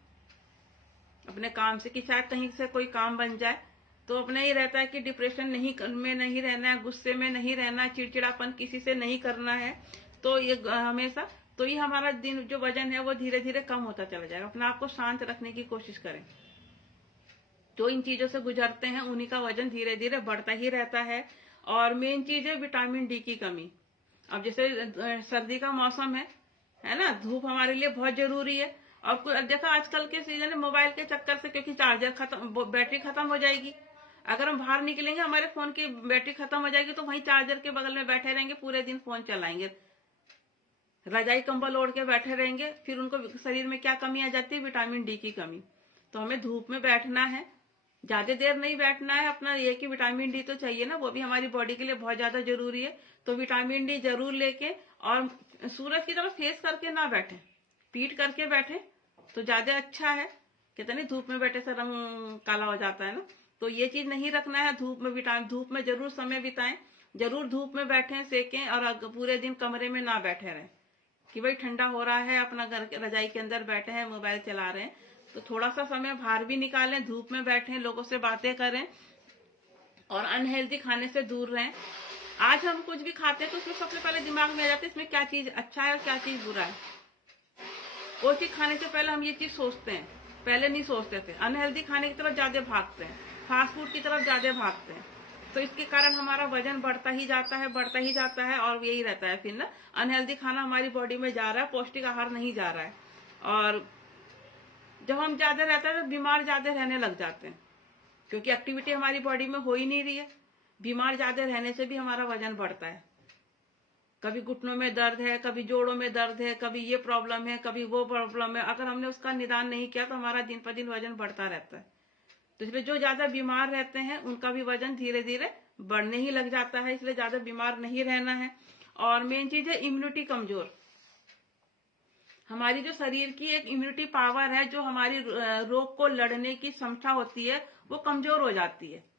अपने काम से, कि शायद कहीं से कोई काम बन जाए। तो अपने ये रहता है कि डिप्रेशन में नहीं रहना है, गुस्से में नहीं रहना है, चिड़चिड़ापन किसी से नहीं करना है। तो ये हमेशा, तो ये हमारा दिन जो वजन है वो धीरे धीरे कम होता चला जाएगा। अपने आप को शांत रखने की कोशिश करें। जो इन चीजों से गुजरते हैं उन्हीं का वजन धीरे धीरे बढ़ता ही रहता है। और मेन चीज है विटामिन डी की कमी। अब जैसे सर्दी का मौसम है ना, धूप हमारे लिए बहुत जरूरी है। और देखा आजकल के सीजन में मोबाइल के चक्कर से, क्योंकि चार्जर खत्म, बैटरी खत्म हो जाएगी। अगर हम बाहर निकलेंगे हमारे फोन की बैटरी खत्म हो जाएगी, तो वहीं चार्जर के बगल में बैठे रहेंगे, पूरे दिन फोन चलाएंगे, रजाई कंबल ओढ़ के बैठे रहेंगे। फिर उनको शरीर में क्या कमी आ जाती है, विटामिन डी की कमी। तो हमें धूप में बैठना है, ज्यादा देर नहीं बैठना है। अपना ये कि विटामिन डी तो चाहिए ना, वो भी हमारी बॉडी के लिए बहुत ज्यादा जरूरी है। तो विटामिन डी जरूर लेके, और सूरज की तरफ फेस करके ना बैठे, पीठ करके बैठे तो ज्यादा अच्छा है। कहते नहीं धूप में बैठे से रंग काला हो जाता है ना, तो ये चीज नहीं रखना है। धूप में जरूर समय बिताएं, जरूर धूप में बैठे, सेकें। और पूरे दिन कमरे में ना बैठे रहें कि भाई ठंडा हो रहा है, अपना घर के रजाई के अंदर बैठे हैं, मोबाइल चला रहे हैं। तो थोड़ा सा समय बाहर भी निकालें, धूप में बैठें, लोगों से बातें करें, और अनहेल्दी खाने से दूर रहें। आज हम कुछ भी खाते हैं तो उसमें सबसे पहले दिमाग में आ जाता है इसमें क्या चीज अच्छा है और क्या चीज बुरा है। वो चीज खाने से पहले हम ये चीज सोचते हैं, पहले नहीं सोचते थे। अनहेल्दी खाने की तरफ ज्यादा भागते हैं, फास्ट फूड की तरफ ज्यादा भागते हैं। तो इसके कारण हमारा वजन बढ़ता ही जाता है, बढ़ता ही जाता है। और यही रहता है फिर ना, अनहेल्दी खाना हमारी बॉडी में जा रहा है, पौष्टिक आहार नहीं जा रहा है। और जब हम ज्यादा रहते हैं तो बीमार ज्यादा रहने लग जाते हैं, क्योंकि एक्टिविटी हमारी बॉडी में हो ही नहीं रही है। बीमार ज्यादा रहने से भी हमारा वजन बढ़ता है। कभी घुटनों में दर्द है, कभी जोड़ों में दर्द है, कभी ये प्रॉब्लम है, कभी वो प्रॉब्लम है। अगर हमने उसका निदान नहीं किया तो हमारा दिन पर दिन वजन बढ़ता रहता है। तो इसलिए जो ज्यादा बीमार रहते हैं उनका भी वजन धीरे धीरे बढ़ने ही लग जाता है। इसलिए ज्यादा बीमार नहीं रहना है। और मेन चीज है इम्यूनिटी कमजोर। हमारी जो शरीर की एक इम्यूनिटी पावर है, जो हमारी रोग को लड़ने की क्षमता होती है, वो कमजोर हो जाती है।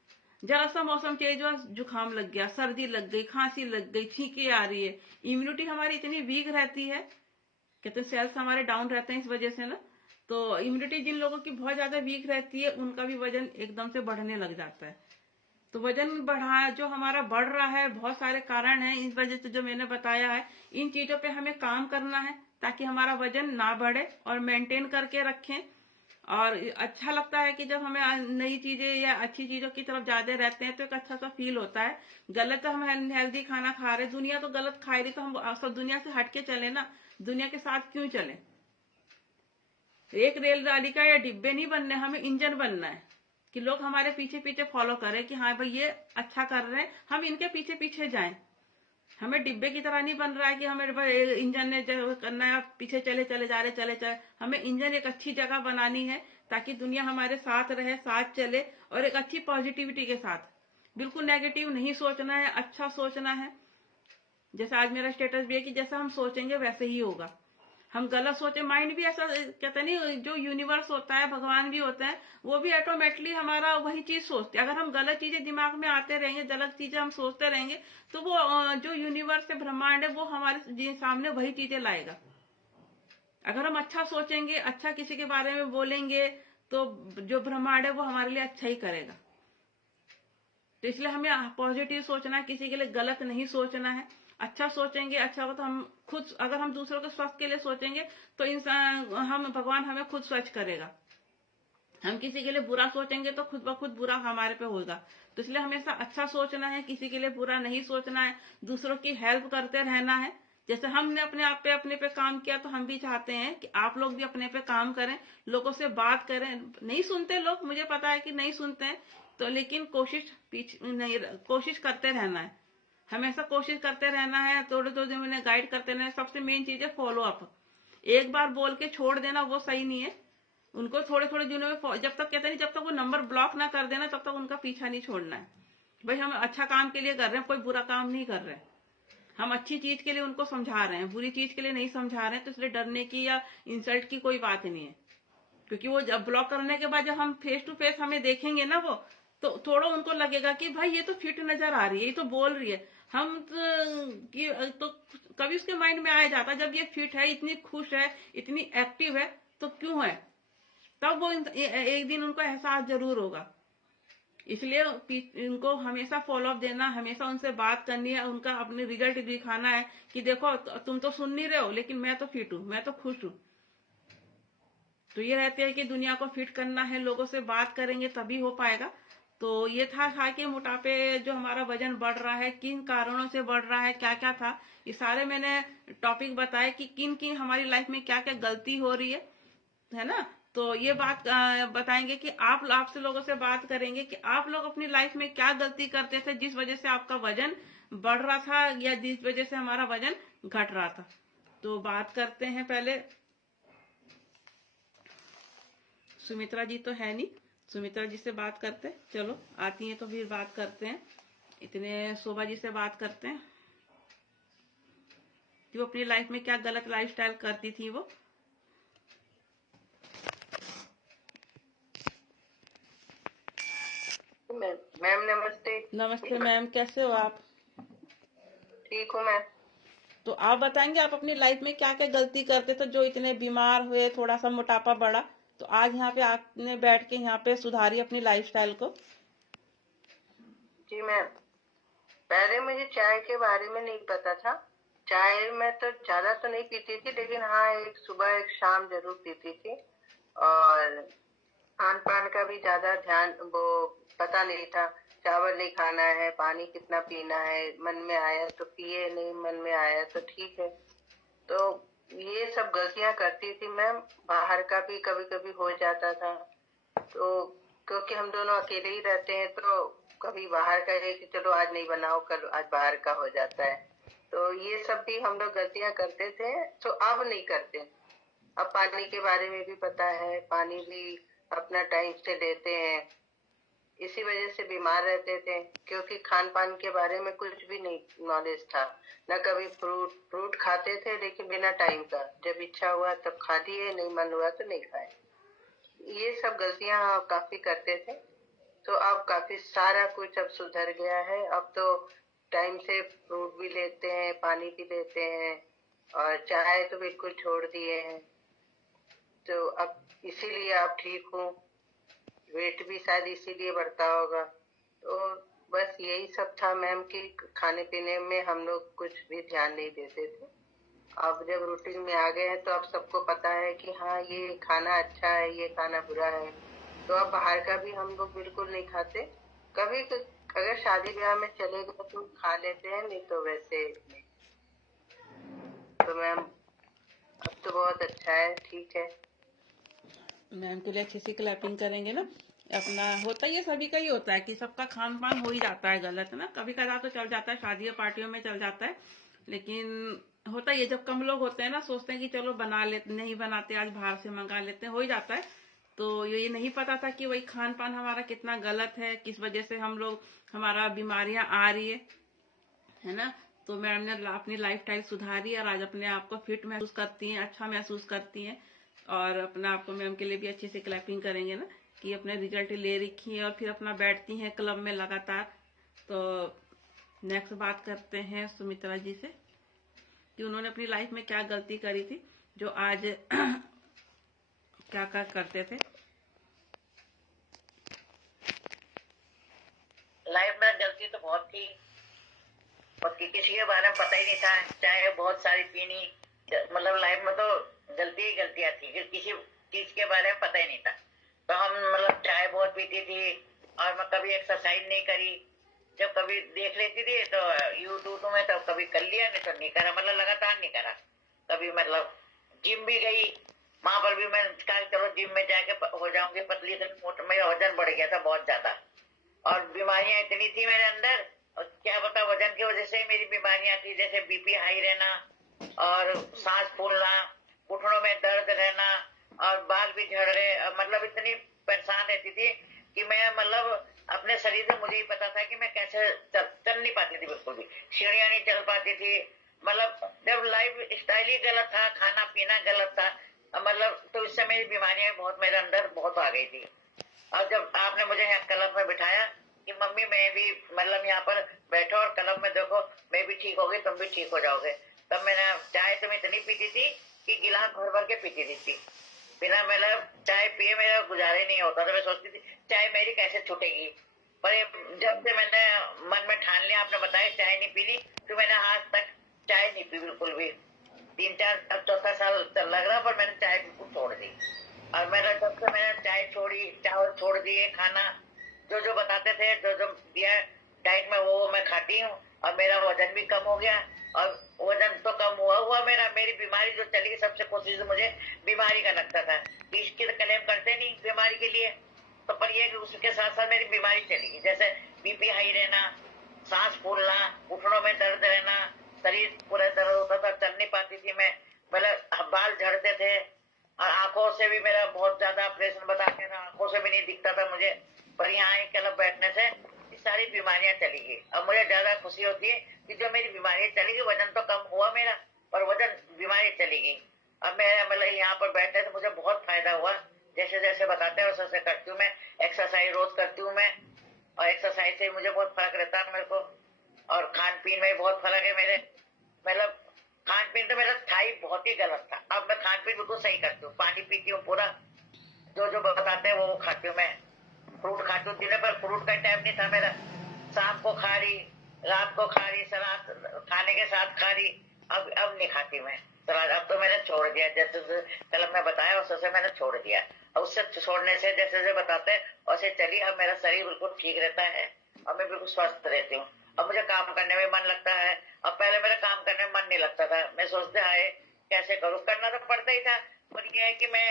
जरा सा मौसम चेंज हुआ, जुकाम लग गया, सर्दी लग गई, खांसी लग गई, छींके आ रही है, इम्यूनिटी हमारी इतनी वीक रहती है, कहते हैं सेल्स हमारे डाउन रहते हैं इस वजह से ना। तो इम्यूनिटी जिन लोगों की बहुत ज्यादा वीक रहती है उनका भी वजन एकदम से बढ़ने लग जाता है। तो वजन बढ़ा जो हमारा बढ़ रहा है, बहुत सारे कारण हैं इस वजह से जो मैंने बताया है। इन चीजों पे हमें काम करना है ताकि हमारा वजन ना बढ़े, और मेंटेन करके रखें। और अच्छा लगता है कि जब हमें नई चीजें या अच्छी चीजों की तरफ ज्यादा रहते हैं तो एक अच्छा सा फील होता है। गलत हम हेल्दी खाना खा रहे, दुनिया तो गलत खा रही, तो हम सब दुनिया से हटके चले ना, दुनिया के साथ क्यों चले। एक रेलगाड़ी का या डिब्बे नहीं बनने, हमें इंजन बनना है कि लोग हमारे पीछे पीछे फॉलो करें कि हाँ भाई ये अच्छा कर रहे हैं, हम इनके पीछे पीछे जाएं। हमें डिब्बे की तरह नहीं बन रहा है कि हमें इंजन ने जो करना है, पीछे चले चले जा रहे, चले चले। हमें इंजन एक अच्छी जगह बनानी है ताकि दुनिया हमारे साथ रहे, साथ चले, और एक अच्छी पॉजिटिविटी के साथ। बिल्कुल नेगेटिव नहीं सोचना है, अच्छा सोचना है। जैसा आज मेरा स्टेटस भी है कि जैसा हम सोचेंगे वैसे ही होगा। हम गलत सोचे, माइंड भी ऐसा कहते नहीं, जो यूनिवर्स होता है, भगवान भी होता है, वो भी ऑटोमेटिकली हमारा वही चीज सोचते हैं। अगर हम गलत चीजें दिमाग में आते रहेंगे, गलत चीजें हम सोचते रहेंगे, तो वो जो यूनिवर्स है, ब्रह्मांड है, वो हमारे सामने वही चीजें लाएगा। अगर हम अच्छा सोचेंगे, अच्छा किसी के बारे में बोलेंगे, तो जो ब्रह्मांड है वो हमारे लिए अच्छा ही करेगा। तो इसलिए हमें पॉजिटिव सोचना है, किसी के लिए गलत नहीं सोचना है। अच्छा सोचेंगे, अच्छा होगा तो हम खुद, अगर हम दूसरों के स्वास्थ्य के लिए सोचेंगे तो इंसान, हम भगवान हमें खुद स्वच्छ करेगा। हम किसी के लिए बुरा सोचेंगे तो खुद ब खुद बुरा हमारे पे होगा। तो इसलिए हमेशा अच्छा सोचना है, किसी के लिए बुरा नहीं सोचना है, दूसरों की हेल्प करते रहना है। जैसे हमने अपने पे काम किया, तो हम भी चाहते हैं कि आप लोग भी अपने पे काम करें, लोगों से बात करें। नहीं सुनते लोग, मुझे पता है कि नहीं सुनते हैं, तो लेकिन कोशिश करते रहना है, हमेशा कोशिश करते रहना है। थोड़े थोड़े दिन उन्हें गाइड करते रहना है। सबसे मेन चीज है फॉलो अप। एक बार बोल के छोड़ देना वो सही नहीं है। उनको थोड़े थोड़े दिनों में, जब तक कहते नहीं, जब तक वो नंबर ब्लॉक ना कर देना, तब तक उनका पीछा नहीं छोड़ना है। भाई हम अच्छा काम के लिए कर रहे हैं, कोई बुरा काम नहीं कर रहे हैं। हम अच्छी चीज के लिए उनको समझा रहे हैं, बुरी चीज के लिए नहीं समझा रहे हैं। तो इसलिए डरने की या इंसल्ट की कोई बात नहीं है। क्योंकि वो जब ब्लॉक करने के बाद जब हम फेस टू फेस हमें देखेंगे ना, वो तो थोड़ा उनको लगेगा कि भाई ये तो फिट नजर आ रही है, ये तो बोल रही है। हम तो कभी उसके माइंड में आ जाता, जब ये फिट है, इतनी खुश है, इतनी एक्टिव है, तो क्यों है। तब वो एक दिन उनको एहसास जरूर होगा। इसलिए इनको हमेशा फॉलो अप देना, हमेशा उनसे बात करनी है, उनका अपने रिजल्ट दिखाना है कि देखो तुम तो सुन नहीं रहे हो, लेकिन मैं तो फिट हूँ, मैं तो खुश हूँ। तो ये रहते हैं कि दुनिया को फिट करना है, लोगों से बात करेंगे तभी हो पाएगा। तो ये था कि मोटापे जो हमारा वजन बढ़ रहा है, किन कारणों से बढ़ रहा है, क्या क्या था, ये सारे मैंने टॉपिक बताए कि किन किन हमारी लाइफ में क्या क्या गलती हो रही है ना। तो ये बात बताएंगे कि आप आपसे लोगों से बात करेंगे कि आप लोग अपनी लाइफ में क्या गलती करते थे जिस वजह से आपका वजन बढ़ रहा था या जिस वजह से हमारा वजन घट रहा था। तो बात करते हैं पहले। सुमित्रा जी तो है नहीं, सुमित्रा जी से बात करते हैं। चलो आती हैं तो फिर बात करते हैं। इतने शोभा जी से बात करते हैं कि वो अपनी लाइफ में क्या गलत लाइफस्टाइल करती थी वो। मैम नमस्ते। नमस्ते मैम, कैसे हो आप? ठीक हूँ मैम। तो आप बताएंगे आप अपनी लाइफ में क्या क्या गलती करते थे जो इतने बीमार हुए, थोड़ा सा मोटापा बढ़ा, तो आज यहाँ पे आपने बैठ के यहाँ पे सुधारी अपनी लाइफस्टाइल को। जी मैम, पहले मुझे चाय के बारे में नहीं पता था। चाय मैं तो ज्यादा तो नहीं पीती थी, लेकिन हाँ एक सुबह एक शाम जरूर पीती थी। और खान पान का भी ज्यादा ध्यान वो पता नहीं था। चावल नहीं खाना है, पानी कितना पीना है, मन में आया तो पिए, नहीं मन में आया तो ठीक है। तो ये सब गलतियां करती थी मैम। बाहर का भी कभी कभी हो जाता था। तो क्योंकि हम दोनों अकेले ही रहते हैं, तो कभी बाहर का है कि चलो आज नहीं बनाओ, कल आज बाहर का हो जाता है। तो ये सब भी हम लोग गलतियां करते थे, तो अब नहीं करते। अब पानी के बारे में भी पता है, पानी भी अपना टाइम से लेते हैं। इसी वजह से बीमार रहते थे, क्योंकि खान पान के बारे में कुछ भी नहीं नॉलेज था। न कभी फ्रूट फ्रूट खाते थे, लेकिन बिना टाइम का, जब इच्छा हुआ तब खा लिए, नहीं मन हुआ तो नहीं खाए। ये सब गलतियां काफी करते थे। तो अब काफी सारा कुछ अब सुधर गया है। अब तो टाइम से फ्रूट भी लेते हैं, पानी भी लेते हैं, और चाय तो बिल्कुल छोड़ दिए हैं। तो अब इसीलिए आप ठीक हूँ। वेट भी शायद इसीलिए बढ़ता होगा। तो बस यही सब था मैम कि खाने पीने में हम लोग कुछ भी ध्यान नहीं देते थे। अब जब रूटीन में आ गए हैं तो अब सबको पता है कि हाँ ये खाना अच्छा है, ये खाना बुरा है। तो अब बाहर का भी हम लोग बिल्कुल नहीं खाते। कभी अगर शादी ब्याह में चले गए तो खा लेते हैं, नहीं तो वैसे नहीं। तो मैम अब तो बहुत अच्छा है, ठीक है। मैम के लिए अच्छी सी क्लैपिंग करेंगे ना। अपना होता ही है, सभी का ही होता है कि सबका खान पान हो ही जाता है गलत ना, कभी कदा तो चल जाता है, शादियों पार्टियों में चल जाता है। लेकिन होता ही है, जब कम लोग होते हैं ना, सोचते हैं कि चलो बना लेते, नहीं बनाते आज बाहर से मंगा लेते हैं, हो ही जाता है। तो ये नहीं पता था कि वही खान पान हमारा कितना गलत है, किस वजह से हम लोग हमारा बीमारियां आ रही है ना। तो मैम ने अपनी लाइफ स्टाइल सुधारी और आज अपने आप को फिट महसूस करती हैं, अच्छा महसूस करती हैं। और अपने आप को मैम के लिए भी अच्छे से क्लैपिंग करेंगे ना कि अपने रिजल्ट ले रखी है और फिर अपना बैठती हैं क्लब में लगातार। तो नेक्स्ट बात करते हैं सुमित्रा जी से कि उन्होंने अपनी लाइफ में क्या गलती करी थी जो आज क्या क्या करते थे। लाइफ में गलती तो बहुत थी, और किसी के बारे में पता ही नहीं था। चाहे बहुत सारी पीनी, मतलब लाइफ में तो गलती ही गलतियां थी, किसी चीज के बारे में पता ही नहीं था। तो हम मतलब चाय बहुत पीती थी, और मैं कभी एक्सरसाइज नहीं करी। जब कभी देख लेती थी तो यूट्यूब में, तो कभी कर लिया, नहीं तो नहीं करा, मतलब लगातार नहीं करा। कभी मतलब जिम भी गई, वहां पर भी मैं कहा चलो जिम में जाके हो जाऊंगी पतली, तो मेरा वजन बढ़ गया था बहुत ज्यादा। और बीमारियां इतनी थी मेरे अंदर, और क्या बता, वजन की वजह से मेरी बीमारियां थी, जैसे बीपी हाई रहना, और सांस फूलना, घुटनों में दर्द रहना, और बाल भी झड़ रहे। मतलब इतनी परेशान रहती थी कि मैं मतलब अपने शरीर से मुझे ही पता था कि मैं कैसे चल नहीं पाती थी, बिल्कुल भी सीढ़ियां नहीं चल पाती थी। मतलब जब लाइफ स्टाइल ही गलत था, खाना पीना गलत था, मतलब तो इससे मेरी बीमारियां बहुत मेरे अंदर बहुत आ गई थी। और जब आपने मुझे यहाँ क्लब में बिठाया कि मम्मी मैं भी मतलब यहाँ पर बैठो और क्लब में देखो, मैं भी ठीक हो गई, तुम भी ठीक हो जाओगे, तब मैंने चाय तो मैं इतनी पीती थी कि गिलास भर भर के पीती थी। बिना मतलब चाय पिए मेरा गुजारा ही नहीं होता था। मैं सोचती थी चाय मेरी कैसे छूटेगी, पर जब से मैंने मन में ठान लिया, आपने बताया चाय नहीं पीनी, तो मैंने आज तक चाय नहीं पी बिल्कुल भी। 3-4 अब चौथा साल लग रहा, पर मैंने चाय बिल्कुल छोड़ दी। और मेरा जब से मैंने चाय छोड़ी, चावल छोड़ दिए, खाना जो जो बताते थे, जो जो दिया डाइट में, वो मैं खाती हूँ। और मेरा वजन भी कम हो गया। और वजन तो कम हुआ मेरा, मेरी बीमारी जो चली, सबसे कोशिश मुझे बीमारी का लगता था कि इसकी तो क्लेम करते नहीं बीमारी के लिए, तो पर ये उसके साथ साथ मेरी बीमारी चली गई। जैसे बीपी हाई रहना, सांस फूलना, घुटनों में दर्द रहना, शरीर पूरा दर्द होता था, चल नहीं पाती थी मैं, मतलब बाल झड़ते थे। और आंखों से भी मेरा बहुत ज्यादा ऑपरेशन बताते थे, आंखों से भी नहीं दिखता था मुझे। पर यहाँ क्लब बैठने से सारी बीमारियां चली गई। अब मुझे ज्यादा खुशी होती है कि जो मेरी बीमारियां चली गई, वजन तो कम हुआ मेरा, पर वजन बीमारी चली गई। अब मैं मतलब यहाँ पर बैठने से मुझे बहुत फायदा हुआ। जैसे जैसे बताते हैं वैसे करती हूँ मैं। एक्सरसाइज रोज करती हूँ मैं, और एक्सरसाइज से मुझे बहुत फर्क रहता है मेरे को। और खान पीन में बहुत फर्क है मेरे, मतलब खान पीन तो मेरा था ही बहुत ही गलत था। अब मैं खान पीन बिल्कुल सही करती हूँ, पानी पीती हूँ पूरा, जो जो बताते हैं वो खाती हूँ मैं। फ्रूट खाती हूँ, दिन पर फ्रूट का टाइम नहीं था मेरा, शाम को खा रही, रात को खा रही, सलाद खाने के साथ खा रही। अब नहीं खाती मैं सलाद, अब तो मैंने छोड़ दिया। जैसे कल मैं बताया उससे मैंने छोड़ दिया। और उससे छोड़ने से जैसे जैसे बताते हैं वैसे चली, अब मेरा शरीर बिल्कुल ठीक रहता है और मैं बिल्कुल स्वस्थ रहती हूँ। अब मुझे काम करने में मन लगता है। अब पहले मेरा काम करने में मन नहीं लगता था, मैं सोचते हाय कैसे करूँ, करना तो पड़ता ही था। पर यह है कि मैं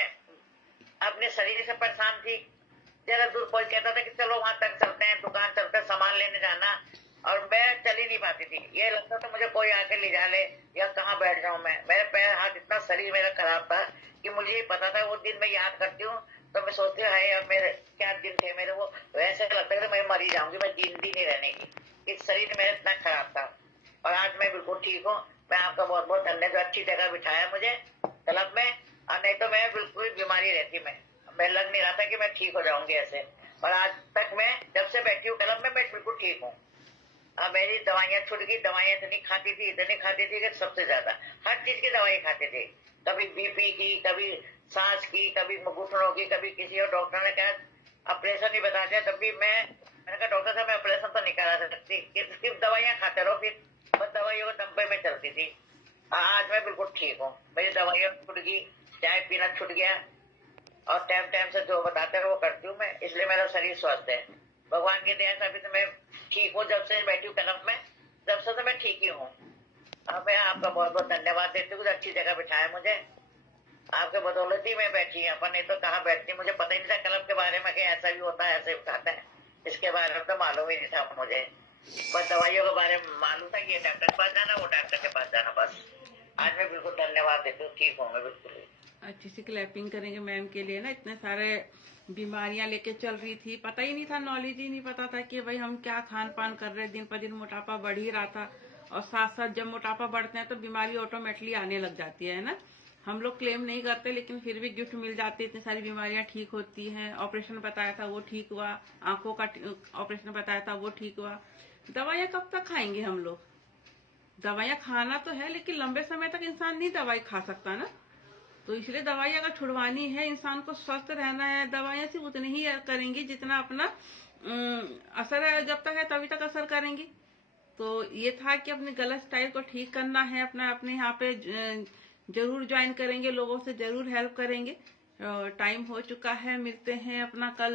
अपने शरीर से परेशान थी। जरा दूर कोई कहता था कि चलो वहां तक चलते हैं, दुकान चलते हैं, सामान लेने जाना, और मैं चल ही नहीं पाती थी। ये लगता था मुझे कोई आके ले जा ले या कहाँ बैठ जाऊं मैं। मेरे पैर हाथ, इतना शरीर मेरा खराब था कि मुझे ही पता था। वो दिन मैं याद करती हूँ तो मैं सोचती हूँ हाय मेरे क्या दिन थे मेरे, वो वैसे लगता है मैं मर ही जाऊंगी, मैं जिंदगी नहीं रहने की। इस शरीर मेरा इतना खराब था, और आज मैं बिल्कुल ठीक हूँ। मैं आपका बहुत बहुत धन्यवाद, अच्छी जगह बिठाया मुझे क्लब में, और नहीं तो मैं बिल्कुल बीमारी रहती। मैं लग नहीं रहा था कि मैं ठीक हो जाऊंगी ऐसे। और आज तक मैं जब से बैठी हूँ क्लब में, मैं बिल्कुल ठीक हूँ। अब मेरी दवाइयाँ छूट गई, दवाइयाँ इतनी खाती थी कि सबसे ज्यादा हर चीज की दवाई खाते थे। कभी बीपी की, कभी सांस की, कभी घुटनों की, कभी किसी, और डॉक्टर ने कहा ऑपरेशन ही बता दिया। तब भी मैंने कहा डॉक्टर साहब मैं ऑपरेशन तो नहीं करा सकती, सिर्फ दवाइयाँ खाते रहो। फिर बस दवाइयों के दम पे मैं चलती थी। आज मैं बिल्कुल ठीक हूँ, मेरी दवाइयाँ छूट गई, चाय पीना छूट गया, और टाइम टाइम से जो बताते हैं वो करती हूँ मैं, इसलिए मेरा शरीर स्वस्थ है भगवान की दया से। अभी तो मैं ठीक हूँ, जब से बैठी हूँ कदम में, जब से तो मैं ठीक ही हूँ। अब मैं आपका बहुत बहुत धन्यवाद देती हूँ, अच्छी जगह बिठाया मुझे, आपके बदौलत ही मैं बैठी हूँ। अपन नहीं तो कहाँ बैठती, मुझे पता ही नहीं था क्लब के बारे में कि ऐसा भी होता है, ऐसे उठाते हैं, इसके बारे में तो मालूम ही नहीं था मुझे। बस दवाइयों के बारे में मालूम था कि ये डॉक्टर के पास जाना, वो डॉक्टर के पास जाना, बस। आज मैं बिल्कुल धन्यवाद देती हूँ, ठीक हूँ मैं बिल्कुल। अच्छी सी क्लैपिंग करेंगे मैम के लिए ना। इतने सारे बीमारियां लेके चल रही थी, पता ही नहीं था, नॉलेज ही नहीं पता था कि भाई हम क्या खान पान कर रहे हैं। दिन पर दिन मोटापा बढ़ ही रहा था, और साथ साथ जब मोटापा बढ़ते हैं तो बीमारी ऑटोमेटिकली आने लग जाती है ना। हम लोग क्लेम नहीं करते लेकिन फिर भी गिफ्ट मिल जाती है, इतनी सारी बीमारियां ठीक होती हैं। ऑपरेशन बताया था वो ठीक हुआ, आंखों का ऑपरेशन बताया था वो ठीक हुआ। दवाइयां कब तक खाएंगे हम लोग? दवाइयां खाना तो है लेकिन लंबे समय तक इंसान नहीं दवाई खा सकता ना। तो इसलिए दवाई अगर छुड़वानी है, इंसान को स्वस्थ रहना है, दवाइयां सिर्फ उतनी ही करेंगी जितना अपना असर है, जब तक है तभी तक असर करेंगी। तो ये था कि अपने गलत स्टाइल को ठीक करना है अपना। अपने यहाँ पे जरूर ज्वाइन करेंगे, लोगों से जरूर हेल्प करेंगे। टाइम हो चुका है, मिलते हैं अपना कल